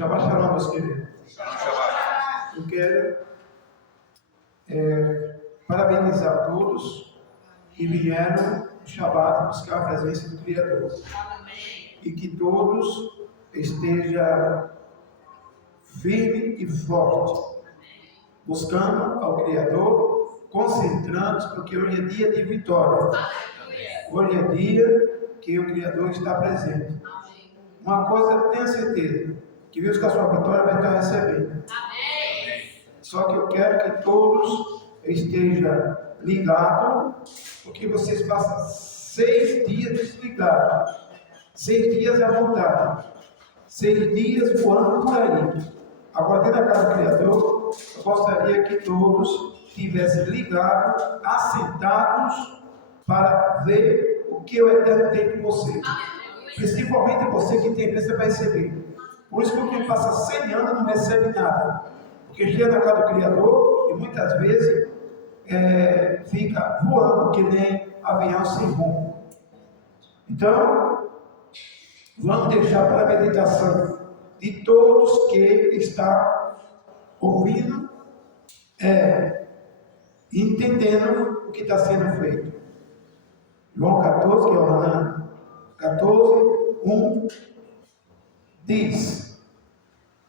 Shabbat Shalom, meus queridos. Shabbat. Eu quero parabenizar todos que vieram no Shabbat buscar a presença do Criador. E que todos estejam firmes e fortes, buscando ao Criador, concentrando-se, porque hoje é dia de vitória. Hoje é dia que o Criador está presente. Uma coisa tenha certeza, que Deus com a sua vitória vai estar recebendo. Só que eu quero que todos estejam ligados, porque vocês passam 6 dias desligados, 6 dias à vontade, 6 dias voando por aí. Agora, dentro da casa do Criador, eu gostaria que todos estivessem ligados, assentados, para ver o que o Eterno tem com você. Principalmente você que tem bênção para receber. Por isso que quem passa 100 anos não recebe nada. Porque chega na casa do Criador e muitas vezes fica voando que nem avião sem rumo. Então, vamos deixar para a meditação de todos que estão ouvindo, entendendo o que está sendo feito. João 14, que é o Hanan 14, 1, diz,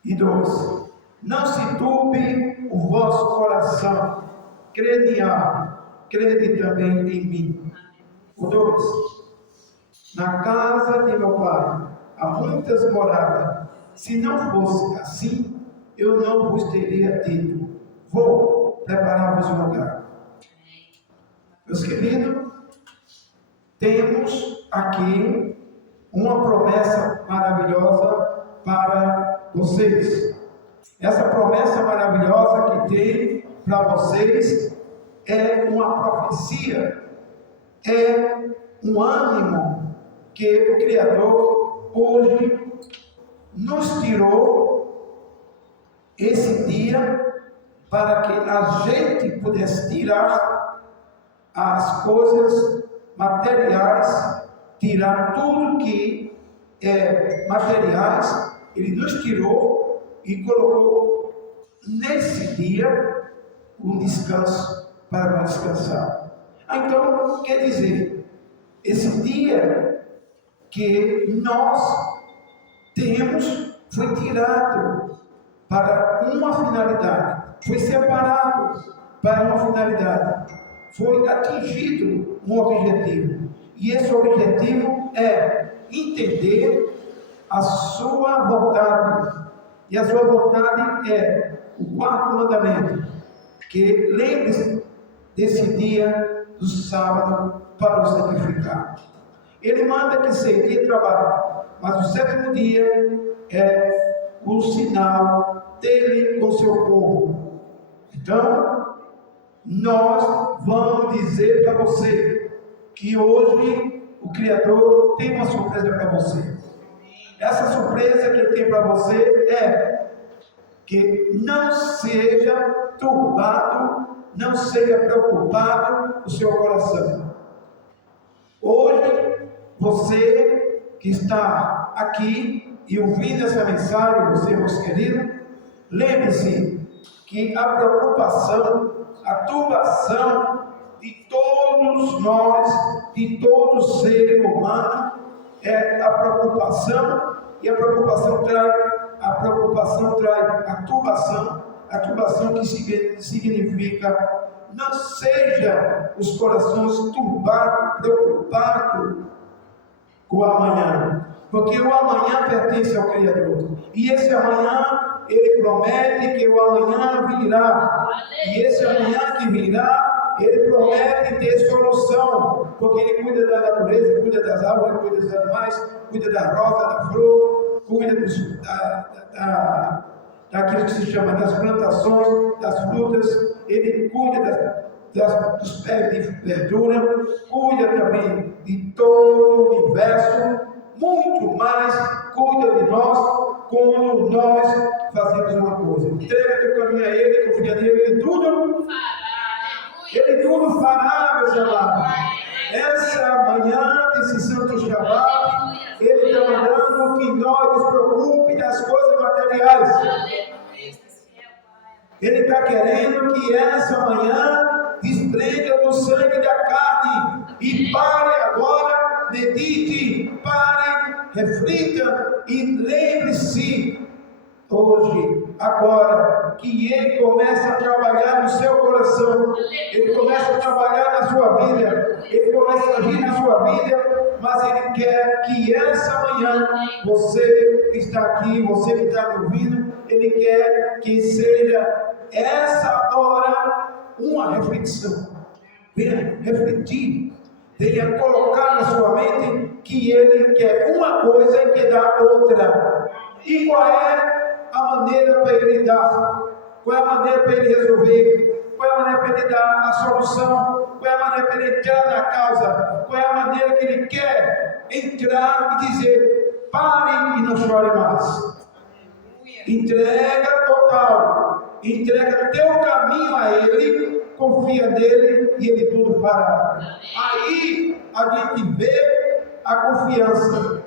e 2: Não se turbe o vosso coração, crede em algo, crede também em mim. O 2: Na casa de meu pai há muitas moradas, se não fosse assim, eu não vos teria dito, vou preparar-vos um lugar. Meus queridos, temos aqui uma promessa maravilhosa para vocês. Essa promessa maravilhosa que tem para vocês é uma profecia, é um ânimo que o Criador hoje nos tirou esse dia para que a gente pudesse tirar as coisas materiais, tirar tudo que é materiais. Ele nos tirou e colocou nesse dia um descanso para nós descansar. Então, quer dizer, esse dia que nós temos foi tirado para uma finalidade, foi separado para uma finalidade, foi atingido um objetivo, e esse objetivo é entender a sua vontade, e a sua vontade é o 4º mandamento, que lembre-se desse dia do sábado para o santificar. Ele manda que 6 dias trabalhe, mas o 7º dia é o sinal dele com o seu povo. Então, nós vamos dizer para você que hoje o Criador tem uma surpresa para você. Essa surpresa que ele tem para você é que não seja turbado, não seja preocupado o seu coração. Hoje, você que está aqui e ouvindo essa mensagem, você, meus queridos, lembre-se que a preocupação, a turbação de todos nós, de todo ser humano, é a preocupação, e a preocupação traz a turbação que significa não seja os corações turbados, preocupados com o amanhã, porque o amanhã pertence ao Criador, e esse amanhã ele promete que o amanhã virá, e esse amanhã que virá, ele promete ter solução, porque ele cuida da natureza, cuida das árvores, cuida dos animais, cuida da rosa, da flor, cuida daquilo que se chama das plantações, das frutas, ele cuida dos pés de verdura, cuida também de todo o universo, muito mais cuida de nós quando nós fazemos uma coisa. Entrega teu caminho a ele, confia nele, ele tudo fará, meus amados. Essa manhã desse Santo Shabbat, ele está mandando que nós nos preocupe das coisas materiais. Ele está querendo que essa manhã desprenda do sangue da carne e pare agora, medite, pare, reflita e lembre-se hoje, agora, que Ele começa a trabalhar no seu coração, Ele começa a trabalhar na sua vida, Ele começa a agir na sua vida, mas Ele quer que essa manhã, você que está aqui, você que está me ouvindo, Ele quer que seja essa hora uma reflexão. Venha refletir, venha colocar na sua mente que Ele quer uma coisa e quer dar outra. E qual é a maneira para Ele dar? Qual é a maneira para Ele resolver? Qual é a maneira para Ele dar a solução? Qual é a maneira para Ele entrar na causa? Qual é a maneira que Ele quer entrar e dizer: pare e não chore mais. Entrega total, entrega teu caminho a Ele, confia nele e Ele tudo fará. Aí a gente vê a confiança,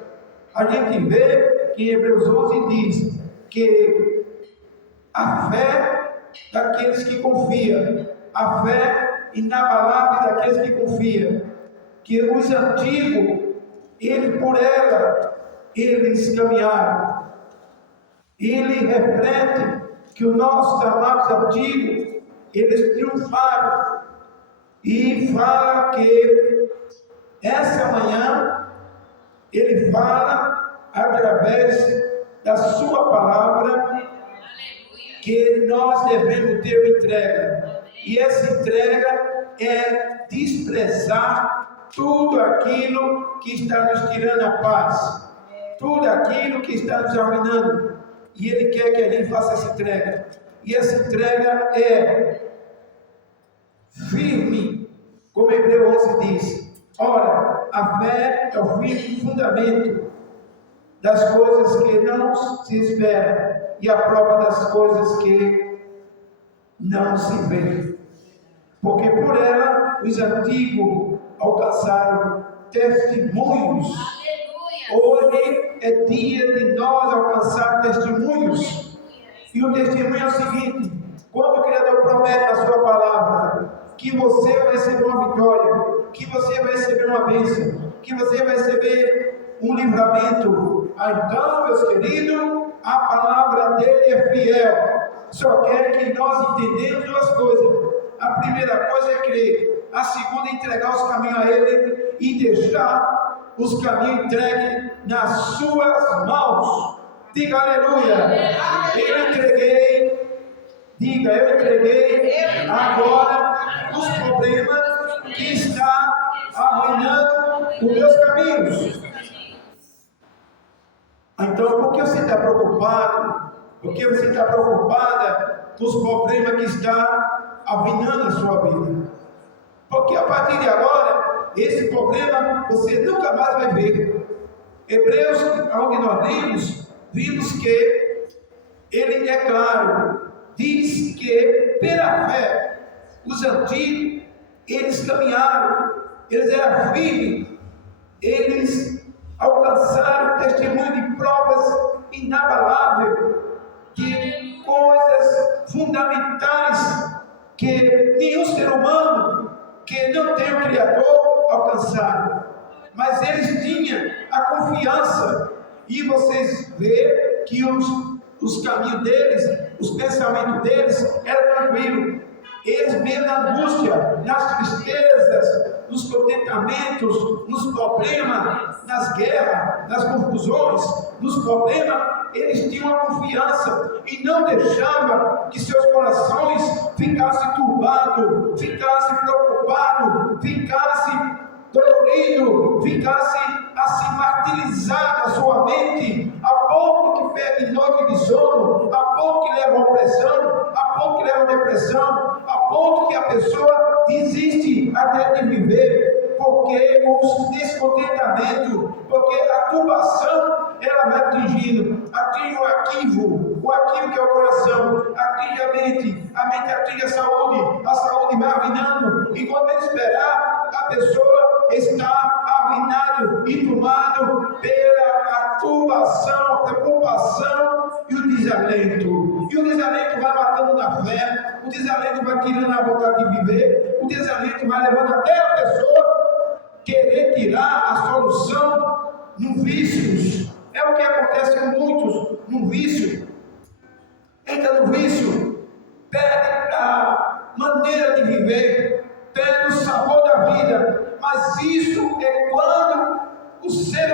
a gente vê que Hebreus 11 diz que a fé daqueles que confiam, a fé inabalável daqueles que confiam, que os antigos, ele por ela, eles caminharam. Ele reflete que os nossos amados antigos, eles triunfaram. E fala que essa manhã, ele fala através da sua palavra, que nós devemos ter entrega. E essa entrega é desprezar tudo aquilo que está nos tirando a paz, tudo aquilo que está nos arruinando. E Ele quer que a gente faça essa entrega. E essa entrega é firme, como Hebreus 11 diz. Ora, a fé é o firme fundamento das coisas que não se esperam e a prova das coisas que não se vê. Porque por ela os antigos alcançaram testemunhos. Hoje é dia de nós alcançar testemunhos. E o testemunho é o seguinte: quando o Criador promete a sua palavra que você vai receber uma vitória, que você vai receber uma bênção, que você vai receber um livramento, então, meus queridos, a palavra dele é fiel. Só quer que nós entendemos duas coisas. A primeira coisa é crer, a segunda é entregar os caminhos a ele e deixar os caminhos entregues nas suas mãos. Diga aleluia. Eu entreguei, diga, eu entreguei agora os problemas que está arruinando os meus caminhos. Então, por que você está preocupado? Por que você está preocupada com os problemas que está arruinando a sua vida? Porque a partir de agora, esse problema você nunca mais vai ver. Hebreus, onde nós vimos que ele é claro, diz que pela fé, os antigos, eles caminharam, eles eram firmes, eles alcançaram testemunho de provas inabaláveis, de coisas fundamentais que nenhum ser humano que não tem o Criador alcançaram. Mas eles tinham a confiança, e vocês vê que os caminhos deles, os pensamentos deles eram tranquilos. Eles mesmo na angústia, nas tristezas, nos contentamentos, nos problemas, nas guerras, nas confusões, nos problemas, eles tinham a confiança e não deixavam que seus corações ficassem turbados, ficassem preocupados, ficassem doloridos, ficassem assim martirizados a sua mente, a ponto que perde noite de sono, a ponto que leva a opressão, a ponto que leva a depressão, a ponto que a pessoa desiste até de viver, porque o descontentamento, porque a turbação, ela vai atingindo, atinge o arquivo que é o coração, atinge a mente atinge a saúde vai arruinando, e quando ele esperar, a pessoa está arruinado e tomado pela turbação tribulação, a preocupação e o desalento. E o desalento vai matando na fé, o desalento vai tirando a vontade de viver, o desalento vai levando até a pessoa querer tirar a solução no vício. É o que acontece com muitos no vício. Entra no vício, perde a maneira de viver, perde o sabor da vida. Mas isso é quando o ser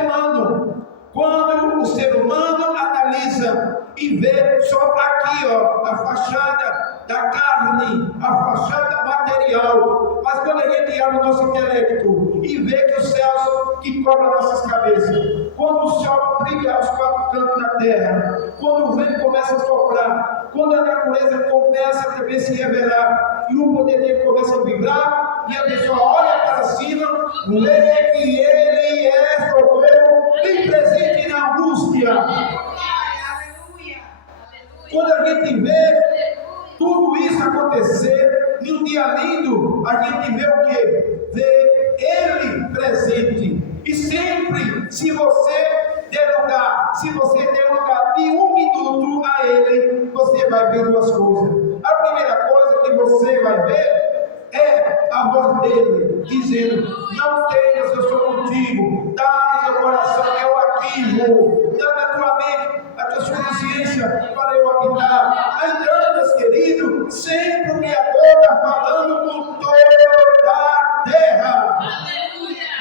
humano analisa e vê só aqui, ó, a fachada da carne, a fachada material. Mas quando a gente abre o nosso intelecto e vê que os céus que cobrem nossas cabeças, quando o sol brilha aos quatro cantos da terra, quando o vento começa a soprar, quando a natureza começa a também se revelar e o poder dele começa a vibrar, e a pessoa olha para cima, lê que ele é socorro e presente na angústia. Quando a gente vê tudo isso acontecer, em um dia lindo, a gente vê o quê? Vê ele presente. E sempre, se você der lugar de 1 minuto a ele, você vai ver duas coisas. A primeira coisa que você vai ver é a voz dele, dizendo: não temas, eu sou contigo, dá no teu coração, eu aqui vou, dá na tua mente, a tua suficiência para eu habitar. Então, meus queridos, sempre o Criador está falando com toda a terra.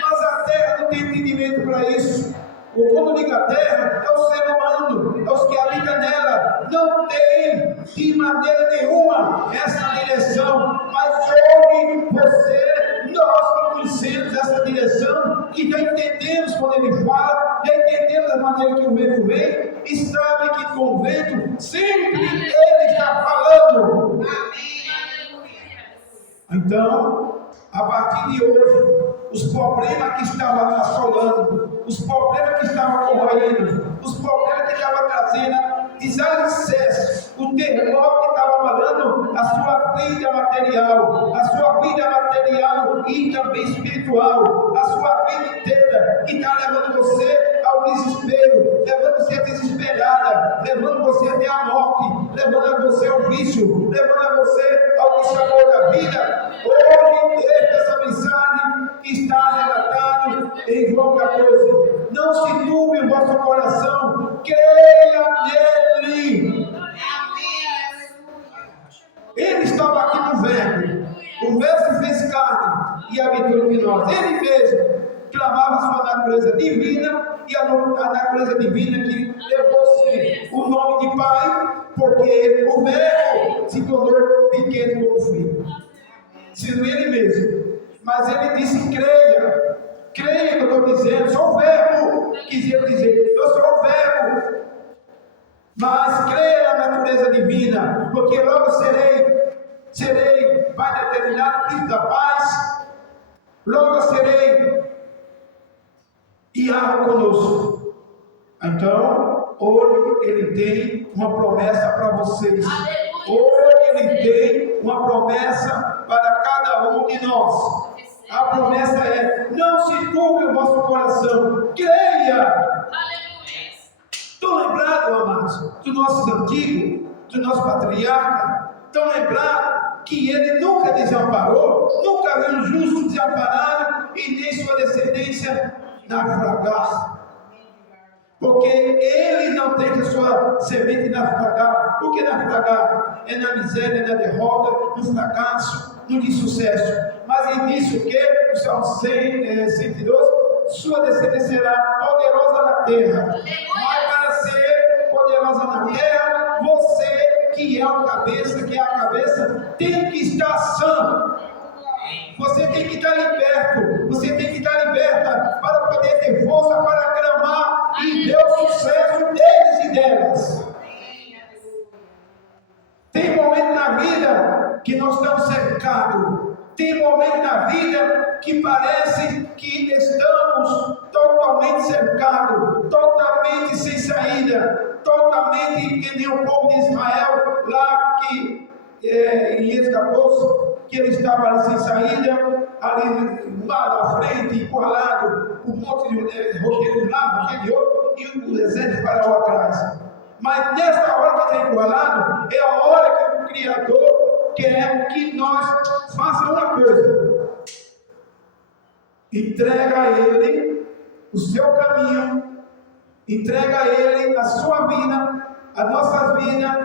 Mas a terra não tem entendimento para isso. Quando digo a terra, é o ser humano, é os que habitam nela. Não tem de maneira nenhuma essa direção. Mas hoje você, nós que conhecemos essa direção, que já entendemos quando ele fala, já entendemos a maneira que o vento vem, e sabe que com o vento sempre ele está falando. Então, a partir de hoje, os problemas que estavam assolando, os problemas que estavam corroendo, os problemas que estavam trazendo desalicerce, o terremoto que estava abalando a sua vida material e também espiritual, a sua vida inteira, que está levando você ao desespero, levando você a desesperada, levando você até a morte, levando você ao vício, levando você ao dissabor da vida. Hoje, essa mensagem está relatada em João 14. Não se turbe o vosso coração, creia nele. Ele estava aqui no Verbo, o Verbo se fez carne e habitou entre nós. Ele mesmo clamava a sua natureza divina, e a natureza divina que levou-se o nome de Pai, porque o Verbo se tornou pequeno como filho, sendo ele mesmo. Mas ele disse: creia que eu estou dizendo, sou o Verbo, quis eu dizer, eu sou o Verbo. Mas creia na natureza divina, porque logo serei Pai determinado, Príncipe da paz, logo serei Yahweh conosco. Então, hoje ele tem uma promessa para vocês. Hoje ele tem uma promessa para cada um de nós. A promessa é: não se turbe o vosso coração, creia. Estão lembrados, amados, dos nossos antigos, do nosso patriarca? Estão lembrados que ele nunca desamparou, nunca viu um justo desamparado e nem sua descendência naufragar? Porque ele não deixa sua semente naufragar. Por que naufragar? É na miséria, na derrota, no fracasso, no insucesso. Mas ele disse o que? O Salmo 112: sua descendência será poderosa na terra. Mas para ser poderosa na terra, você que é a cabeça, tem que estar sã. Você tem que estar liberto. Você tem que estar liberta para poder ter força para clamar e ver o sucesso deles e delas. Tem momento na vida que nós estamos cercados. Tem momento na vida que parece que estamos totalmente cercados, totalmente sem saída, totalmente que nem o povo de Israel lá que em Êxodo 14, que ele estava ali sem saída, ali lá na frente, encurralado, o monte de rochedo de um lado, rochedo de outro, e o exército de Faraó atrás. Mas nessa hora que está encurralado, é a hora que o Criador quer que nós façamos uma coisa: entrega a Ele o seu caminho, entrega a Ele a sua vida, as nossas vidas,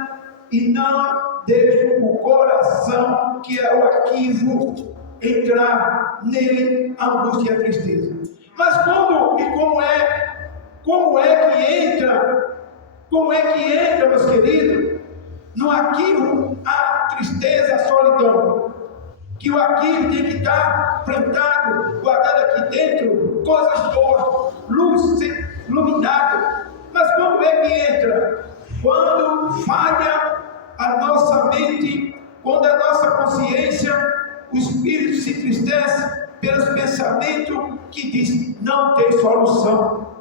e não deixe o coração, que é o arquivo, entrar nele a angústia e a tristeza. Mas como é que entra, meus queridos, no arquivo a tristeza, a solidão? Que o arquivo tem que estar plantado, guardado aqui dentro, coisas boas, luz, iluminado. Mas como é que entra? Quando falha a nossa mente, quando a nossa consciência, o espírito se entristece pelos pensamentos que diz: não tem solução,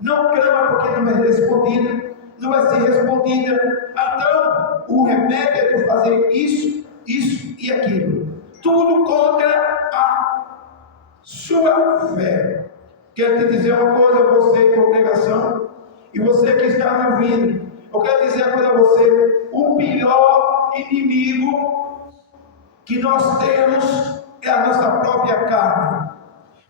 não clama porque não vai ser respondida, não vai ser respondida. Então o remédio é tu fazer isso e aquilo, tudo contra a sua fé. Quero te dizer uma coisa, você, congregação, e você que está me ouvindo, eu quero dizer uma coisa a você: o pior inimigo que nós temos é a nossa própria carne.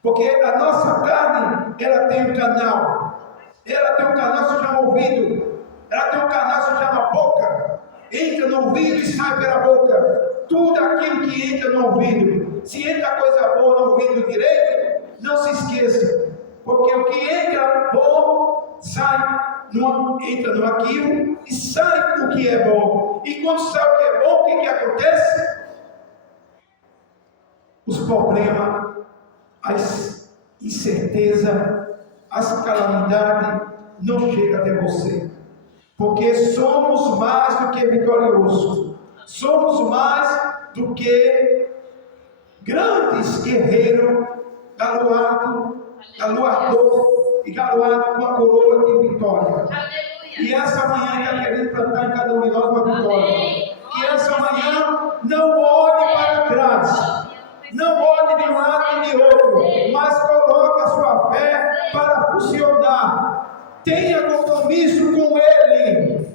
Porque a nossa carne, ela tem um canal. Ela tem um canal que se chama ouvido. Ela tem um canal que se chama boca. Entra no ouvido e sai pela boca. Tudo aquilo que entra no ouvido. Se entra coisa boa no ouvido direito, não se esqueça. Porque o que entra bom, entra no arquivo e sai o que é bom. E quando sai o que é bom, o que acontece? Os problemas, as incertezas, as calamidades não chegam até você. Porque somos mais do que vitoriosos. Somos mais do que grandes guerreiros, galardoados e galardoados com a coroa de vitória. E essa manhã está querendo plantar em cada um de nós uma vitória. Que essa manhã não olhe para trás, não olhe de um lado e de outro, mas coloque a sua fé para funcionar. Tenha compromisso com Ele.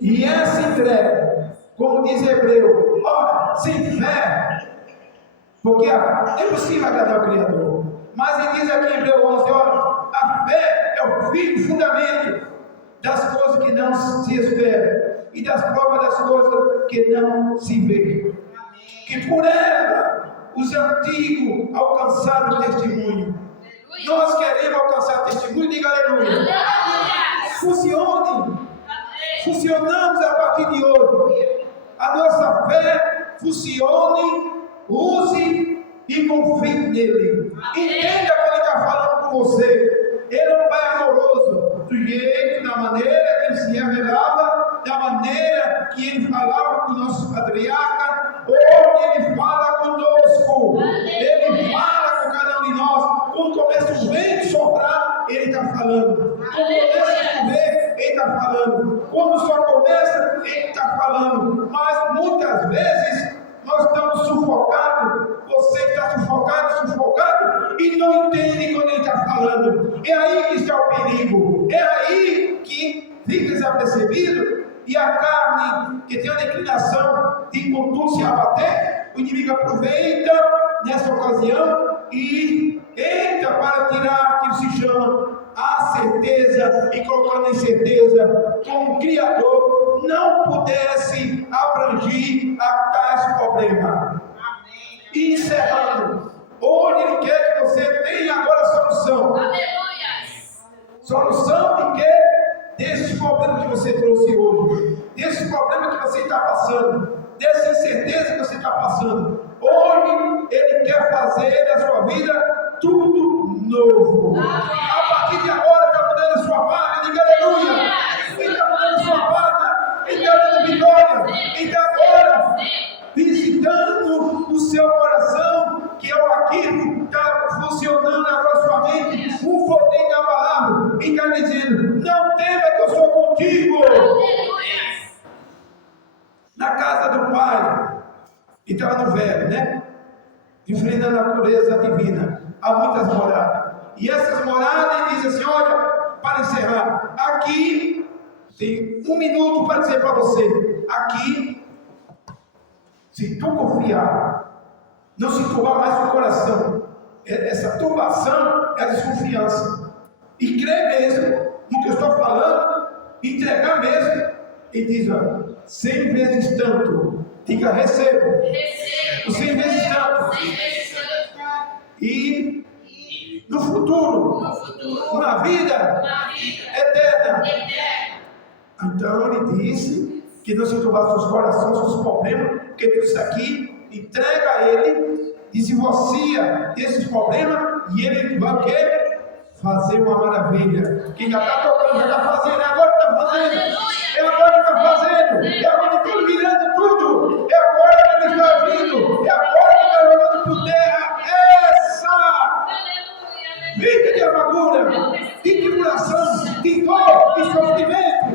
E essa entrega, como diz Hebreu, ora, sem fé, porque é possível agradar o Criador. Mas ele diz aqui em Hebreu 11, olha, a fé é o firme fundamento das coisas que não se esperam e das provas das coisas que não se veem. Que por ela os antigos alcançaram o testemunho. Nós queremos alcançar o testemunho, diga aleluia. Funcione. Funcionamos a partir de hoje. A nossa fé funcione, use e confie nele. Entenda quando ele está falando com você. Ele é um pai amoroso, do jeito, da maneira que ele se revelava, da maneira que ele falava com o nosso patriarca. Hoje ele fala conosco. Ele fala com cada um de nós. Quando começa o vento soprar, ele está falando. Quando começa a chover, ele está falando. Quando o sol começa, ele está falando. Mas muitas vezes nós estamos sufocados. Você está sufocado e não entende quando ele está falando. É aí que está o perigo. É aí que fica desapercebido. E a carne, que tem a declinação de contudo se abater, o inimigo aproveita nessa ocasião e entra para tirar aquilo que se chama a certeza, e colocando em certeza como o Criador não pudesse abranger a tais problemas. E encerrando, hoje ele quer que você tenha agora a solução. Solução de quê? Desses problemas que você trouxe hoje, desses problemas que você está passando, dessa incerteza que você está passando. Hoje ele quer fazer da sua vida tudo novo. A partir de agora está mudando a sua página, diga aleluia. Ele está mudando a sua página, ele está dando vitória. Ele está agora visitando o seu coração, que é o arquivo, está funcionando agora na sua mente, o poder da palavra, e está dizendo: não tema que eu sou contigo. E estava no velho, né? Diferente da natureza divina. Há muitas moradas. E essas moradas, ele diz assim: olha, para encerrar, aqui tem 1 minuto para dizer para você. Aqui, se tu confiar, não se turbar mais o coração. Essa turbação é a desconfiança. E crer mesmo no que eu estou falando, entregar mesmo. E diz: ó, 100 vezes tanto. Diga: recebo. O 100 vezes tanto. E no futuro, uma vida eterna. Então ele disse que não se turbasse os corações, os problemas, porque tudo isso aqui entrega a ele, divorcia esses problemas, e ele vai o quê? Fazer uma maravilha. Que já está tocando, já está fazendo, é agora que está fazendo. É agora que está fazendo. É agora que está virando tudo. É agora que ele está vindo. É agora que está jogando por terra. Essa vida de amargura, de tribulação, de dor, de sofrimento,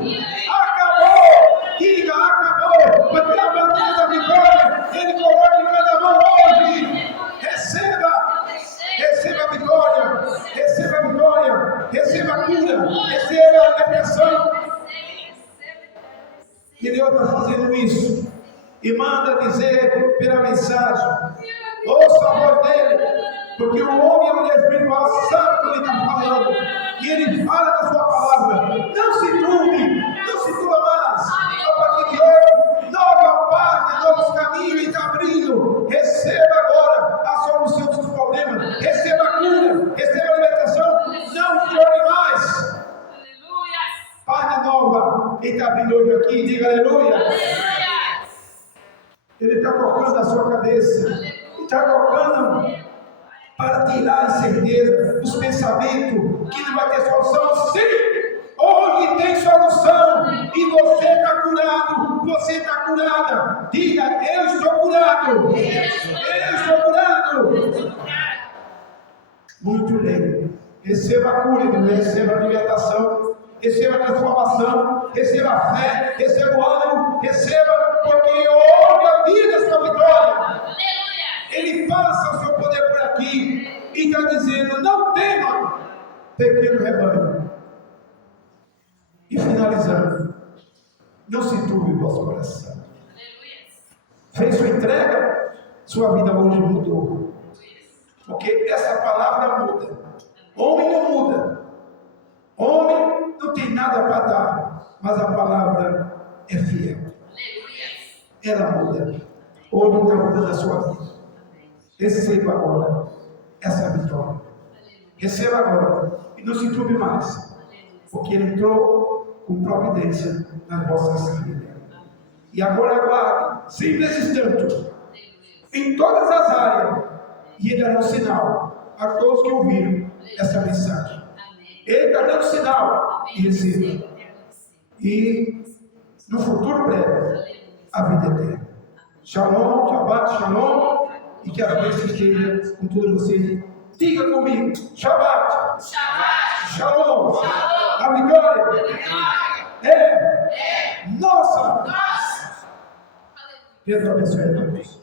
acabou. Diga: acabou. Porque a bandeira da vitória ele coloca em cada mão hoje. Receba. Receba a vitória, receba a vitória, receba a cura, receba a libertação. Que Deus está fazendo isso e manda dizer pela mensagem: ouça a voz dele, porque o homem e a mulher espiritual sabem o que ele está falando, e ele fala da sua palavra. Não se turbe, não se turba mais. A partir de hoje, nova página, novos caminhos ele está abrindo. Receba agora a solução dos seus problemas, receba a cura, receba a libertação. Não chore mais. Página nova, ele está abrindo hoje aqui. Diga aleluia. Ele está tocando a sua cabeça, ele está tocando para tirar a incerteza, os pensamentos que não vai ter solução. Sim, hoje tem solução, e você está curado, você está curada. Diga: eu estou curado, eu estou curado. Muito bem. Receba a cura, receba a libertação, receba a transformação, receba a fé, receba o ânimo, receba, porque hoje a vida é a sua vitória. Ele passa o seu poder por aqui e está dizendo: não tema, pequeno rebanho. E finalizando, não se turbe o vosso coração. Fez sua entrega, sua vida hoje mudou. Porque essa palavra muda. Homem não muda. Homem não tem nada para dar, mas a palavra é fiel. Ela muda. Hoje está mudando a sua vida. Receba agora essa vitória. Receba agora. E não se turbe mais. Porque ele entrou com providência nas vossas vidas. E agora aguarde, 100 vezes tanto, em todas as áreas. E ele dará um sinal a todos que ouviram essa mensagem. Ele está dando sinal e receba. E no futuro breve, a vida eterna. Shalom, Shabbat, Shalom. E que a bênção esteja com todos vocês. Diga comigo: Shabbat, Shalom. A vitória é nossa. Deus abençoe a todos.